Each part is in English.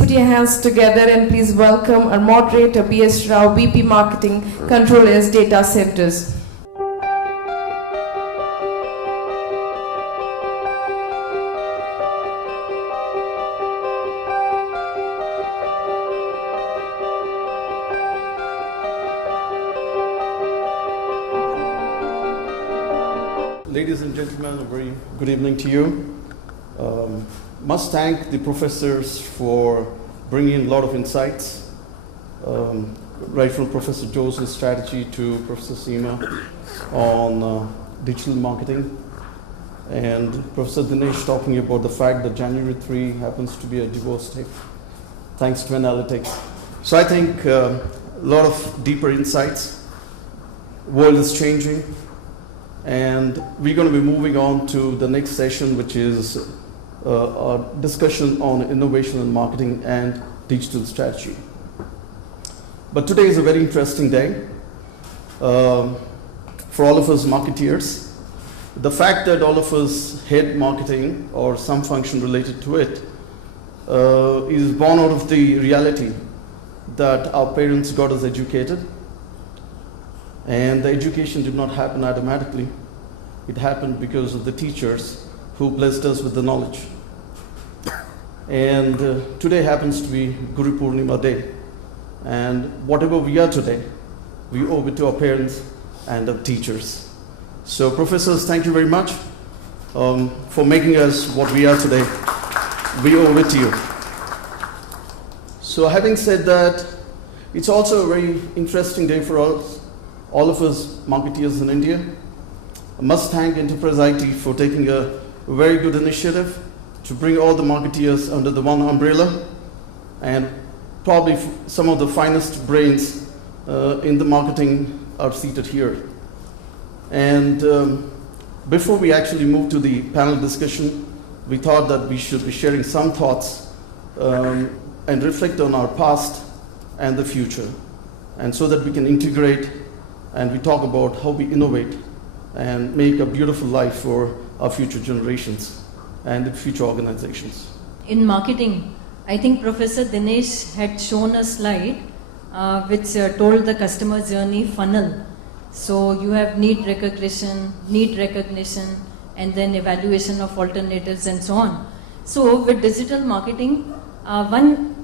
put your hands together and please welcome our moderator B.S. Rao, VP Marketing, Control S Data Centers. Ladies and gentlemen, a very good evening to you. Must thank the professors for bringing a lot of insights, right from Professor Jose's strategy to Professor Seema on digital marketing, and Professor Dinesh talking about the fact that January 3 happens to be a divorce day, thanks to analytics. So I think a lot of deeper insights. World is changing. And we're going to be moving on to the next session, which is a discussion on innovation and marketing and digital strategy. But today is a very interesting day for all of us marketeers. The fact that all of us head marketing or some function related to it is born out of the reality that our parents got us educated. And the education did not happen automatically. It happened because of the teachers who blessed us with the knowledge. And today happens to be Guru Purnima Day. And whatever we are today, we owe it to our parents and our teachers. So professors, thank you very much for making us what we are today. We owe it to you. So having said that, it's also a very interesting day for us. All of us marketeers in India. I must thank Enterprise IT for taking a very good initiative to bring all the marketeers under the one umbrella, and probably some of the finest brains in the marketing are seated here. And before we actually move to the panel discussion, we thought that we should be sharing some thoughts and reflect on our past and the future, and so that we can integrate and we talk about how we innovate and make a beautiful life for our future generations and the future organizations. In marketing, I think Professor Dinesh had shown a slide which told the customer journey funnel. So you have need recognition, and then evaluation of alternatives and so on. So with digital marketing, one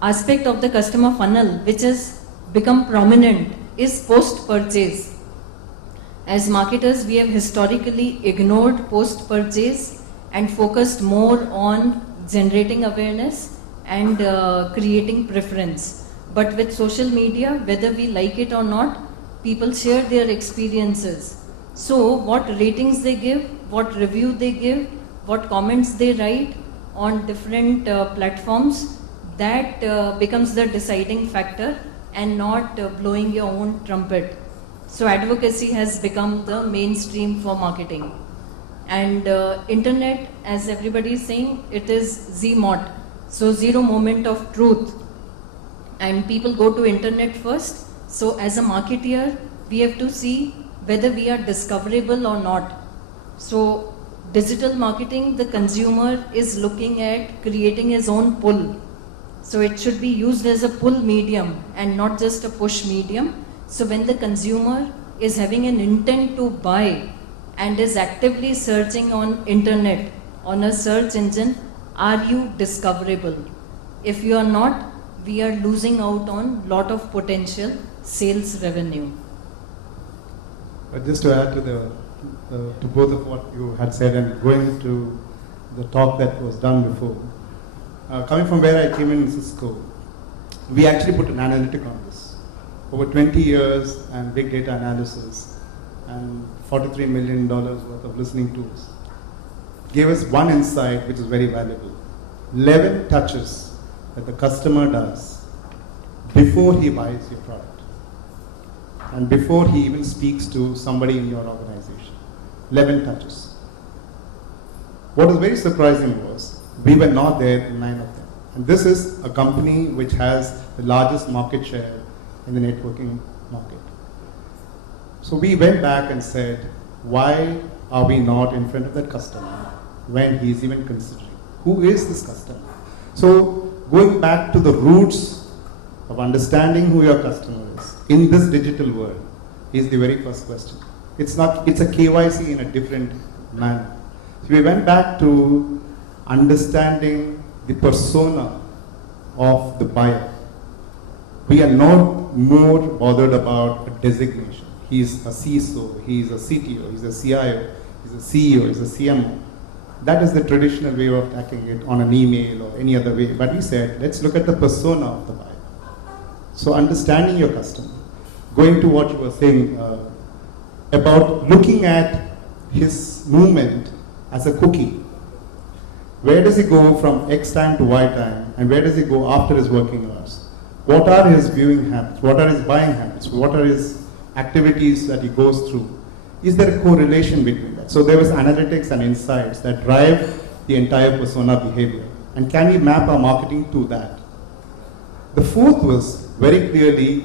aspect of the customer funnel which has become prominent is post-purchase. As marketers, we have historically ignored post-purchase and focused more on generating awareness and creating preference. But with social media, whether we like it or not, people share their experiences. So what ratings they give, what review they give, what comments they write on different platforms, that becomes the deciding factor, and not blowing your own trumpet. So advocacy has become the mainstream for marketing. And internet, as everybody is saying, it is ZMOT, so zero moment of truth. And people go to internet first. So as a marketeer, we have to see whether we are discoverable or not. So digital marketing, the consumer is looking at creating his own pull. So it should be used as a pull medium and not just a push medium. So when the consumer is having an intent to buy and is actively searching on internet, on a search engine, are you discoverable? If you are not, we are losing out on lot of potential sales revenue. Just to add to to both of what you had said and going to the talk that was done before. Coming from where I came in Cisco, we actually put an analytic on this. Over 20 years and big data analysis and $43 million worth of listening tools gave us one insight which is very valuable. 11 touches that the customer does before he buys your product and before he even speaks to somebody in your organization. 11 touches. What was very surprising was we were not there in 9 of them. And this is a company which has the largest market share in the networking market. So we went back and said, why are we not in front of that customer when he's even considering? Who is this customer? So going back to the roots of understanding who your customer is in this digital world is the very first question. It's a KYC in a different manner. So we went back to understanding the persona of the buyer. We are not more bothered about a designation. He's a CISO, he's a CTO, he's a CIO, he's a CEO, he's a CMO. That is the traditional way of tackling it on an email or any other way. But we said, let's look at the persona of the buyer. So understanding your customer, going to what you were saying about looking at his movement as a cookie. Where does he go from X time to Y time, and where does he go after his working hours? What are his viewing habits? What are his buying habits? What are his activities that he goes through? Is there a correlation between that? So there was analytics and insights that drive the entire persona behavior. And can we map our marketing to that? The fourth was very clearly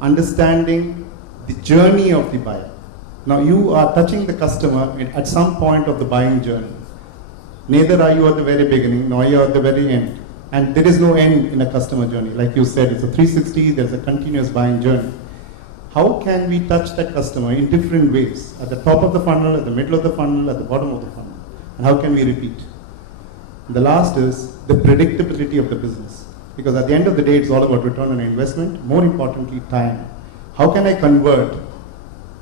understanding the journey of the buyer. Now you are touching the customer at some point of the buying journey. Neither are you at the very beginning, nor you are at the very end. And there is no end in a customer journey. Like you said, it's a 360, there's a continuous buying journey. How can we touch that customer in different ways? At the top of the funnel, at the middle of the funnel, at the bottom of the funnel? And how can we repeat? The last is the predictability of the business. Because at the end of the day, it's all about return on investment, more importantly, time. How can I convert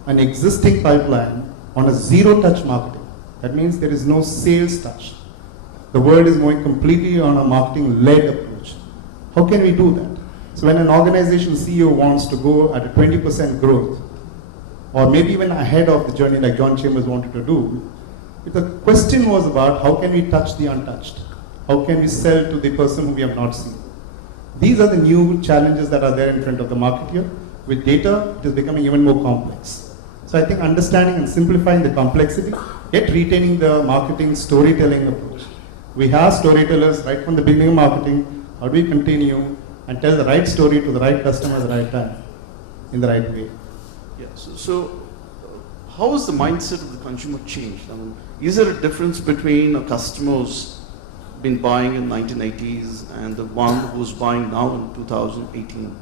an existing pipeline on a zero-touch marketing? That means there is no sales touch. The world is going completely on a marketing-led approach. How can we do that? So when an organization CEO wants to go at a 20% growth, or maybe even ahead of the journey like John Chambers wanted to do, the question was about how can we touch the untouched? How can we sell to the person who we have not seen? These are the new challenges that are there in front of the market here. With data, it is becoming even more complex. So I think understanding and simplifying the complexity, yet retaining the marketing storytelling approach. We have storytellers right from the beginning of marketing. How do we continue and tell the right story to the right customer at the right time, in the right way? Yeah, so how has the mindset of the consumer changed? I mean, is there a difference between a customer who's been buying in 1980s and the one who's buying now in 2018?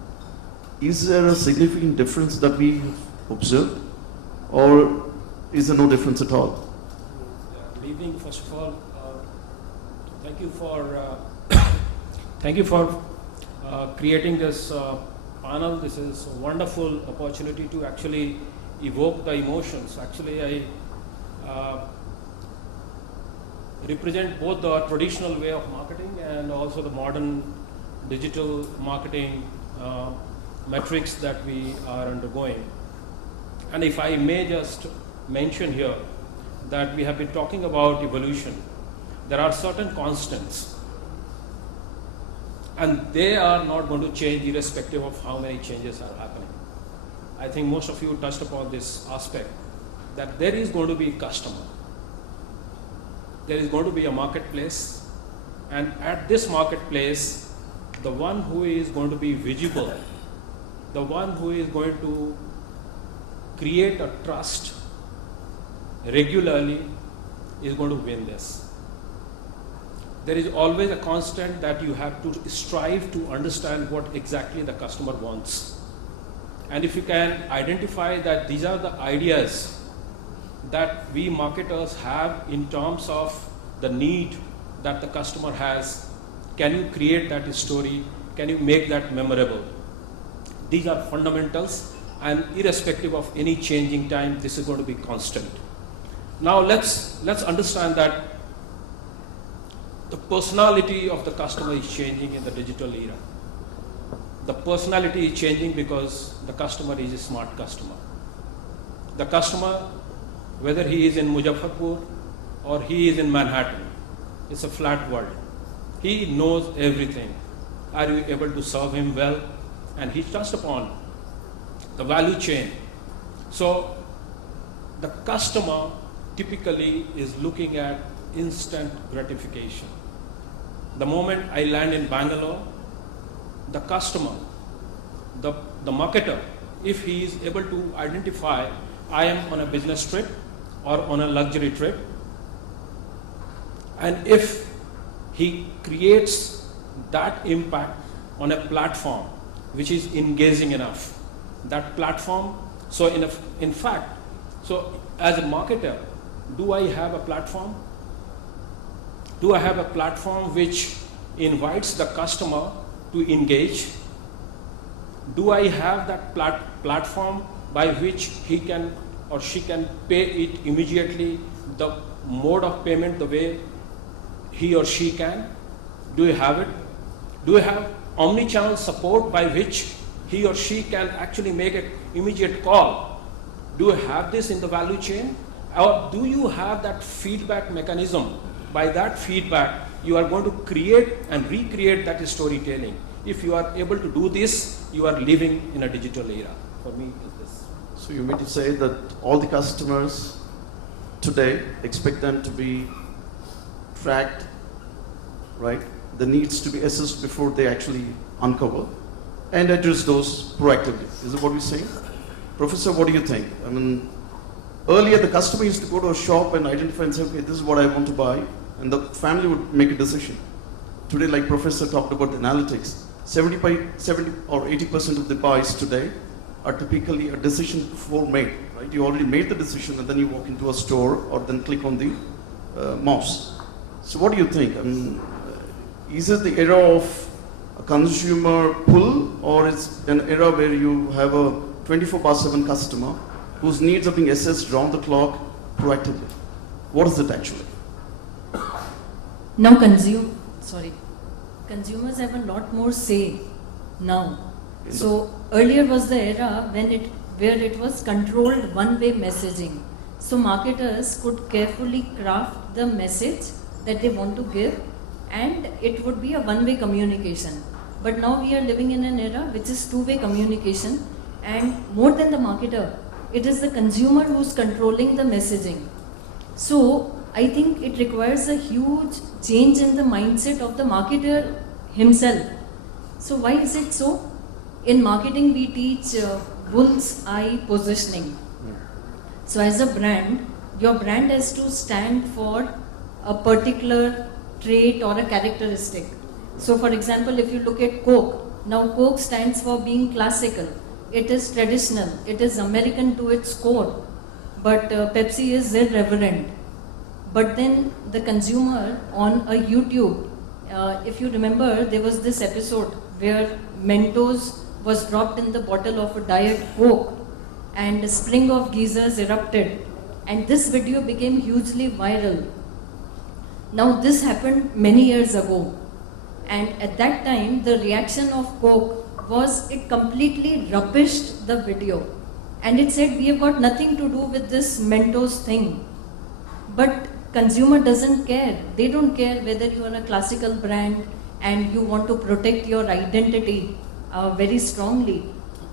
Is there a significant difference that we observed, or is there no difference at all? Good evening. First of all, thank you for creating this panel. This is a wonderful opportunity to actually evoke the emotions. Actually, I represent both the traditional way of marketing and also the modern digital marketing metrics that we are undergoing. And if I may just mention here that we have been talking about evolution. There are certain constants, and they are not going to change irrespective of how many changes are happening. I think most of you touched upon this aspect, that there is going to be a customer, there is going to be a marketplace, and at this marketplace, the one who is going to be visible, the one who is going to create a trust regularly is going to win this. There is always a constant that you have to strive to understand what exactly the customer wants. And if you can identify that these are the ideas that we marketers have in terms of the need that the customer has, can you create that story? Can you make that memorable? These are fundamentals, and irrespective of any changing time, this is going to be constant. Now let's understand that the personality of the customer is changing in the digital era. The personality is changing because the customer is a smart customer. The customer, whether he is in Muzaffarpur or he is in Manhattan, it's a flat world. He knows everything. Are you able to serve him well? And he touched upon the value chain. So the customer typically is looking at instant gratification. The moment I land in Bangalore, the customer, the marketer, if he is able to identify I am on a business trip or on a luxury trip, and if he creates that impact on a platform which is engaging enough. That platform, so in fact, so as a marketer, do I have a platform? Do I have a platform which invites the customer to engage? Do I have that platform by which he can or she can pay it immediately, the mode of payment the way he or she can? Do you have it? Do you have omni-channel support by which he or she can actually make an immediate call? Do you have this in the value chain? Or do you have that feedback mechanism? By that feedback, you are going to create and recreate that storytelling. If you are able to do this, you are living in a digital era. For me, it's this. So you mean to say that all the customers today expect them to be tracked, right? The needs to be assessed before they actually uncover and address those proactively. Is that what we're saying? Professor, what do you think? I mean, earlier the customer used to go to a shop and identify and say, okay, this is what I want to buy, and the family would make a decision. Today, like Professor talked about the analytics, 70 or 80% of the buys today are typically a decision before made, right? You already made the decision and then you walk into a store or then click on the mouse. So what do you think? I mean, is it the era of a consumer pull, or it's an era where you have a 24/7 customer whose needs are being assessed round the clock proactively? What is it actually? Now consumers have a lot more say now. So earlier was the era where it was controlled one-way messaging. So marketers could carefully craft the message that they want to give, and it would be a one-way communication. But now we are living in an era which is two-way communication, and more than the marketer, it is the consumer who's controlling the messaging. So I think it requires a huge change in the mindset of the marketer himself. So why is it so? In marketing, we teach bull's eye positioning. So as a brand, your brand has to stand for a particular trait or a characteristic. So for example, if you look at Coke, now Coke stands for being classical. It is traditional. It is American to its core. But Pepsi is irreverent. But then the consumer on a YouTube, if you remember, there was this episode where Mentos was dropped in the bottle of a Diet Coke and a spring of geysers erupted. And this video became hugely viral. Now this happened many years ago. And at that time, the reaction of Coke was it completely rubbished the video. And it said, we have got nothing to do with this Mentos thing. But consumer doesn't care. They don't care whether you are a classical brand and you want to protect your identity very strongly.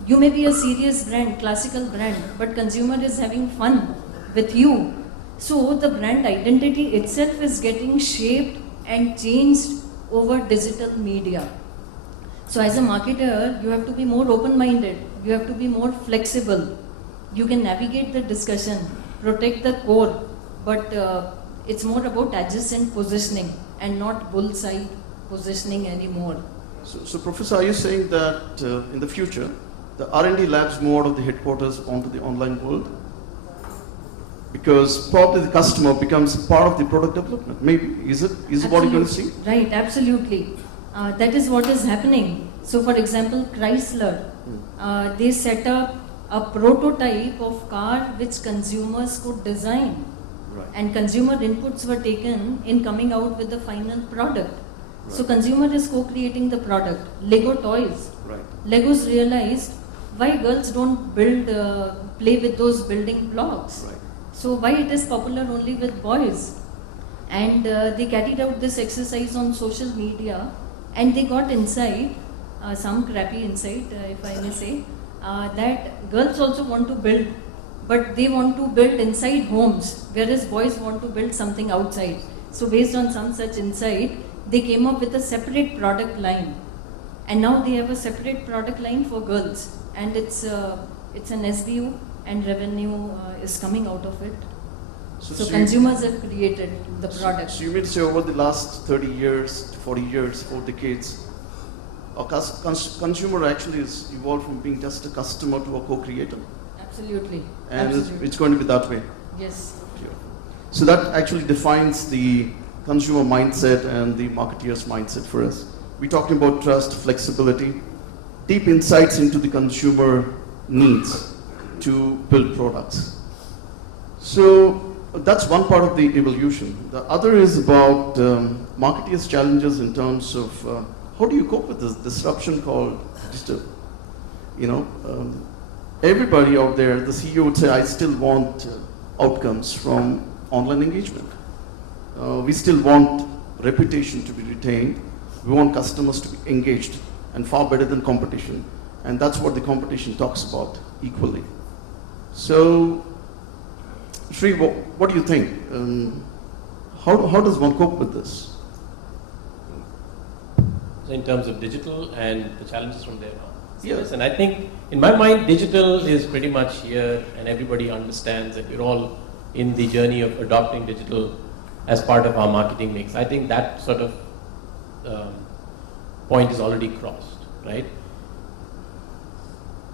You may be a serious brand, classical brand, but consumer is having fun with you. So the brand identity itself is getting shaped and changed over digital media. So as a marketer, you have to be more open-minded. You have to be more flexible. You can navigate the discussion, protect the core, but it's more about adjacent positioning and not bullseye positioning anymore. So Professor, are you saying that in the future, the R&D labs move out of the headquarters onto the online world? Because probably the customer becomes part of the product development. Maybe, is it what you're going to see? Right, absolutely. That is what is happening. So for example, Chrysler, they set up a prototype of car which consumers could design. Right. And consumer inputs were taken in coming out with the final product. Right. So consumer is co-creating the product. Lego toys. Right. Legos realized why girls don't play with those building blocks. Right. So why it is popular only with boys? And they carried out this exercise on social media, and they got insight, some crappy insight if I may say, that girls also want to build, but they want to build inside homes, whereas boys want to build something outside. So based on some such insight, they came up with a separate product line. And now they have a separate product line for girls, and it's an SBU, and revenue is coming out of it. So you- consumers have created the product. So you mean to say over the last 30 years, 40 years, 4 decades, a consumer actually is evolved from being just a customer to a co-creator? Absolutely. And Absolutely. it's going to be that way. Yes. So that actually defines the consumer mindset and the marketeer's mindset for us. We're talking about trust, flexibility, deep insights into the consumer needs to build products. So that's one part of the evolution. The other is about marketeers' challenges in terms of how do you cope with this disruption called digital? You know, everybody out there, the CEO would say, I still want outcomes from online engagement. We still want reputation to be retained. We want customers to be engaged and far better than competition. And that's what the competition talks about equally. So, Sri, what do you think? How does one cope with this? In terms of digital and the challenges from there on. Yes. And I think, in my mind, digital is pretty much here, and everybody understands that we're all in the journey of adopting digital as part of our marketing mix. I think that sort of point is already crossed, right?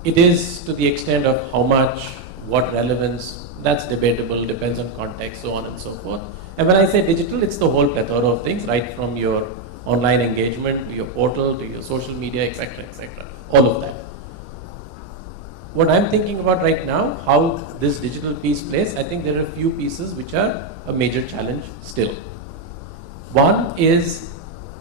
It is to the extent of how much, what relevance, that's debatable, depends on context, so on and so forth. And when I say digital, it's the whole plethora of things, right from your online engagement, to your portal, to your social media, etc., all of that. What I'm thinking about right now, how this digital piece plays, I think there are a few pieces which are a major challenge still. One is,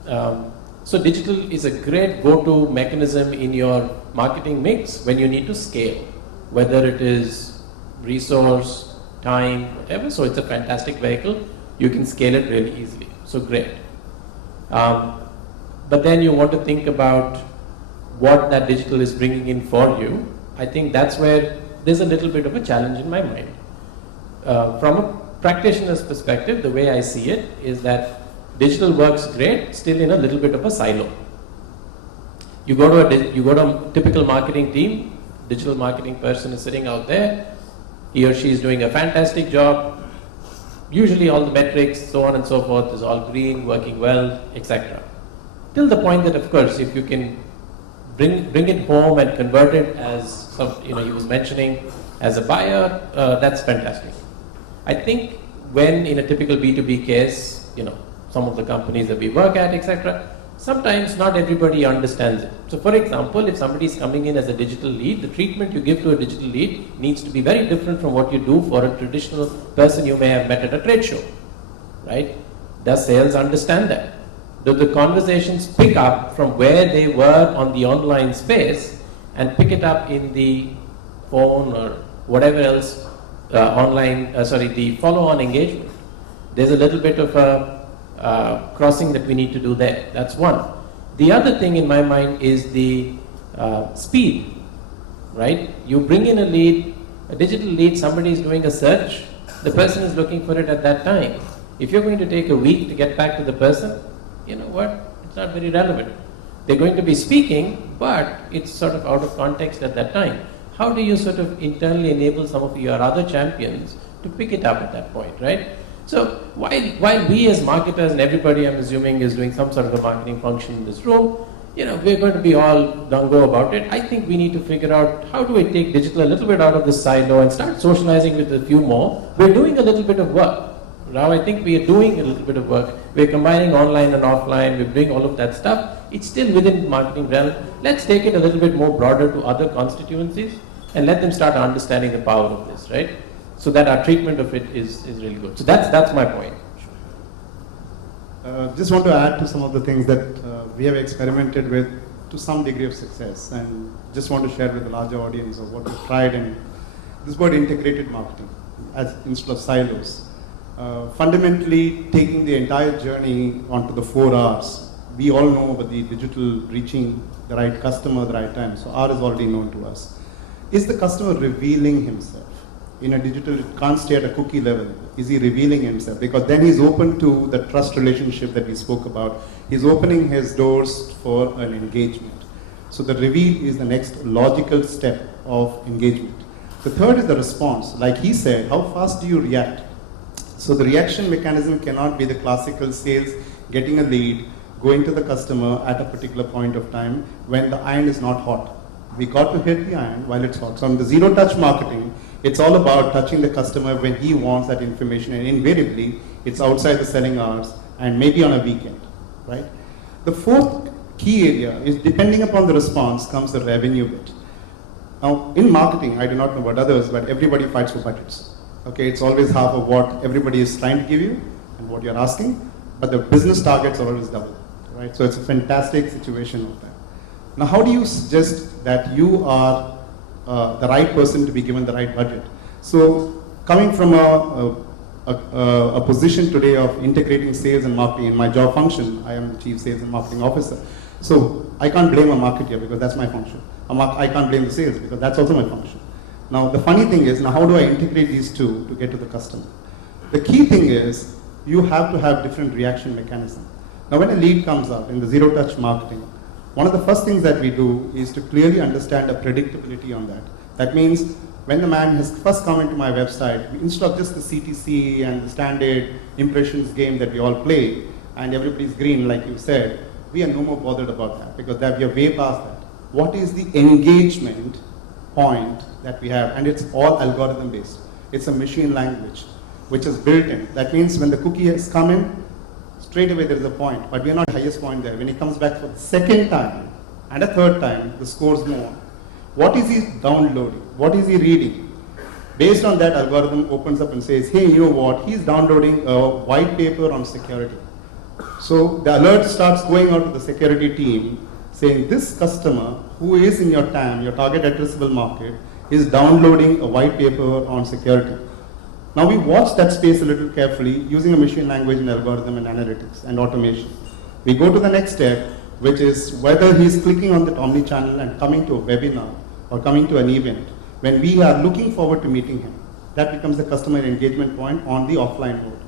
so digital is a great go-to mechanism in your marketing mix when you need to scale, whether it is resource, time, whatever. So it's a fantastic vehicle. You can scale it really easily. So great. But then you want to think about what that digital is bringing in for you. I think that's where there's a little bit of a challenge in my mind. From a practitioner's perspective, the way I see it is that digital works great, still in a little bit of a silo. You go to a typical marketing team, digital marketing person is sitting out there, he or she is doing a fantastic job, usually all the metrics, so on and so forth, is all green, working well, etc. Till the point that, of course, if you can bring it home and convert it as he was mentioning as a buyer, that's fantastic. I think when in a typical B2B case, some of the companies that we work at, etc., sometimes not everybody understands it. So for example, if somebody is coming in as a digital lead, the treatment you give to a digital lead needs to be very different from what you do for a traditional person you may have met at a trade show, right? Does sales understand that? Do the conversations pick up from where they were on the online space and pick it up in the phone or whatever else the follow-on engagement? There's a little bit of a crossing that we need to do there. That's one. The other thing in my mind is the speed, right? You bring in a lead, a digital lead, somebody is doing a search, the person is looking for it at that time. If you're going to take a week to get back to the person, you know what, it's not very relevant. They're going to be speaking, but it's sort of out of context at that time. How do you sort of internally enable some of your other champions to pick it up at that point, right? So while we as marketers and everybody, I'm assuming, is doing some sort of a marketing function in this room, we're going to be all gung-ho about it. I think we need to figure out how do we take digital a little bit out of the silo and start socializing with a few more. We're doing a little bit of work. Now I think we are doing a little bit of work. We're combining online and offline. We're doing all of that stuff. It's still within marketing realm. Let's take it a little bit more broader to other constituencies and let them start understanding the power of this, right? So that our treatment of it is really good. So that's my point. Just want to add to some of the things that we have experimented with to some degree of success, and just want to share with the larger audience of what we've tried in this word integrated marketing as instead of silos. Fundamentally taking the entire journey onto the 4 R's. We all know about the digital reaching the right customer at the right time, so R is already known to us. Is the customer revealing himself? In a digital, it can't stay at a cookie level. Is he revealing himself? Because then he's open to the trust relationship that we spoke about. He's opening his doors for an engagement. So the reveal is the next logical step of engagement. The third is the response. Like he said, how fast do you react? So the reaction mechanism cannot be the classical sales, getting a lead, going to the customer at a particular point of time when the iron is not hot. We got to hit the iron while it's hot. So on the zero touch marketing, it's all about touching the customer when he wants that information, and invariably it's outside the selling hours and maybe on a weekend, right? The fourth key area is, depending upon the response comes the revenue bit. Now in marketing, I do not know about others, but everybody fights for budgets. Okay, it's always half of what everybody is trying to give you and what you're asking, but the business targets are always double, right? So it's a fantastic situation of that. Now, how do you suggest that you are the right person to be given the right budget? So, coming from a position today of integrating sales and marketing in my job function, I am the Chief Sales and Marketing Officer. So, I can't blame a marketer because that's my function. I can't blame the sales because that's also my function. Now, the funny thing is, now how do I integrate these two to get to the customer? The key thing is, you have to have different reaction mechanisms. Now, when a lead comes up in the zero touch marketing, one of the first things that we do is to clearly understand a predictability on that. That means when the man has first come into my website, instead of just the CTC and the standard impressions game that we all play, and everybody's green like you said, we are no more bothered about that because we are way past that. What is the engagement point that we have? And it's all algorithm based. It's a machine language which is built in. That means when the cookie has come in, straight away there is a point, but we are not the highest point there. When he comes back for the second time and a third time, the scores move on. What is he downloading? What is he reading? Based on that, algorithm opens up and says, hey, you know what? He's downloading a white paper on security. So the alert starts going out to the security team saying this customer who is in your TAM, your target addressable market, is downloading a white paper on security. Now we watch that space a little carefully using a machine language and algorithm and analytics and automation. We go to the next step, which is whether he's clicking on that omni-channel and coming to a webinar or coming to an event. When we are looking forward to meeting him, that becomes the customer engagement point on the offline mode.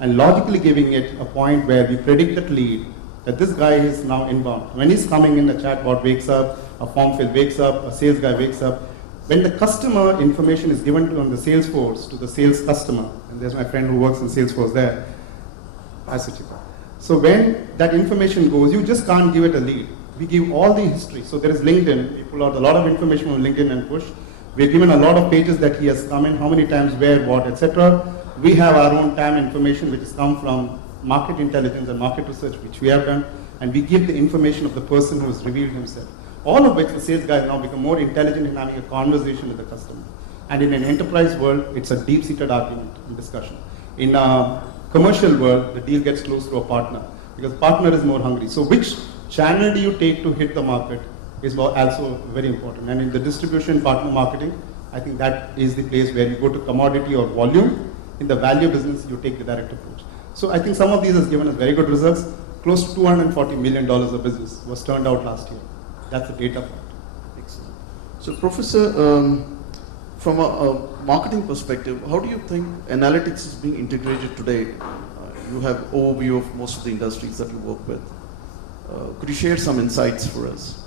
And logically giving it a point where we predict that lead, that this guy is now inbound. When he's coming in, the chatbot wakes up, a form fill wakes up, a sales guy wakes up. When the customer information is given to on the Salesforce to the sales customer, and there's my friend who works in Salesforce there, so when that information goes, you just can't give it a lead. We give all the history. So there is LinkedIn. We pull out a lot of information from LinkedIn and push. We're given a lot of pages that he has come in, how many times, where, what, etc. We have our own TAM information, which has come from market intelligence and market research, which we have done, and we give the information of the person who has revealed himself. All of which the sales guys now become more intelligent in having a conversation with the customer. And in an enterprise world, it's a deep-seated argument and discussion. In a commercial world, the deal gets closed through a partner because partner is more hungry. So which channel do you take to hit the market is also very important. And in the distribution partner marketing, I think that is the place where you go to commodity or volume. In the value business, you take the direct approach. So I think some of these has given us very good results. Close to $240 million of business was turned out last year. That's the data point. Excellent. So, Professor, from a marketing perspective, how do you think analytics is being integrated today? You have overview of most of the industries that you work with. Could you share some insights for us?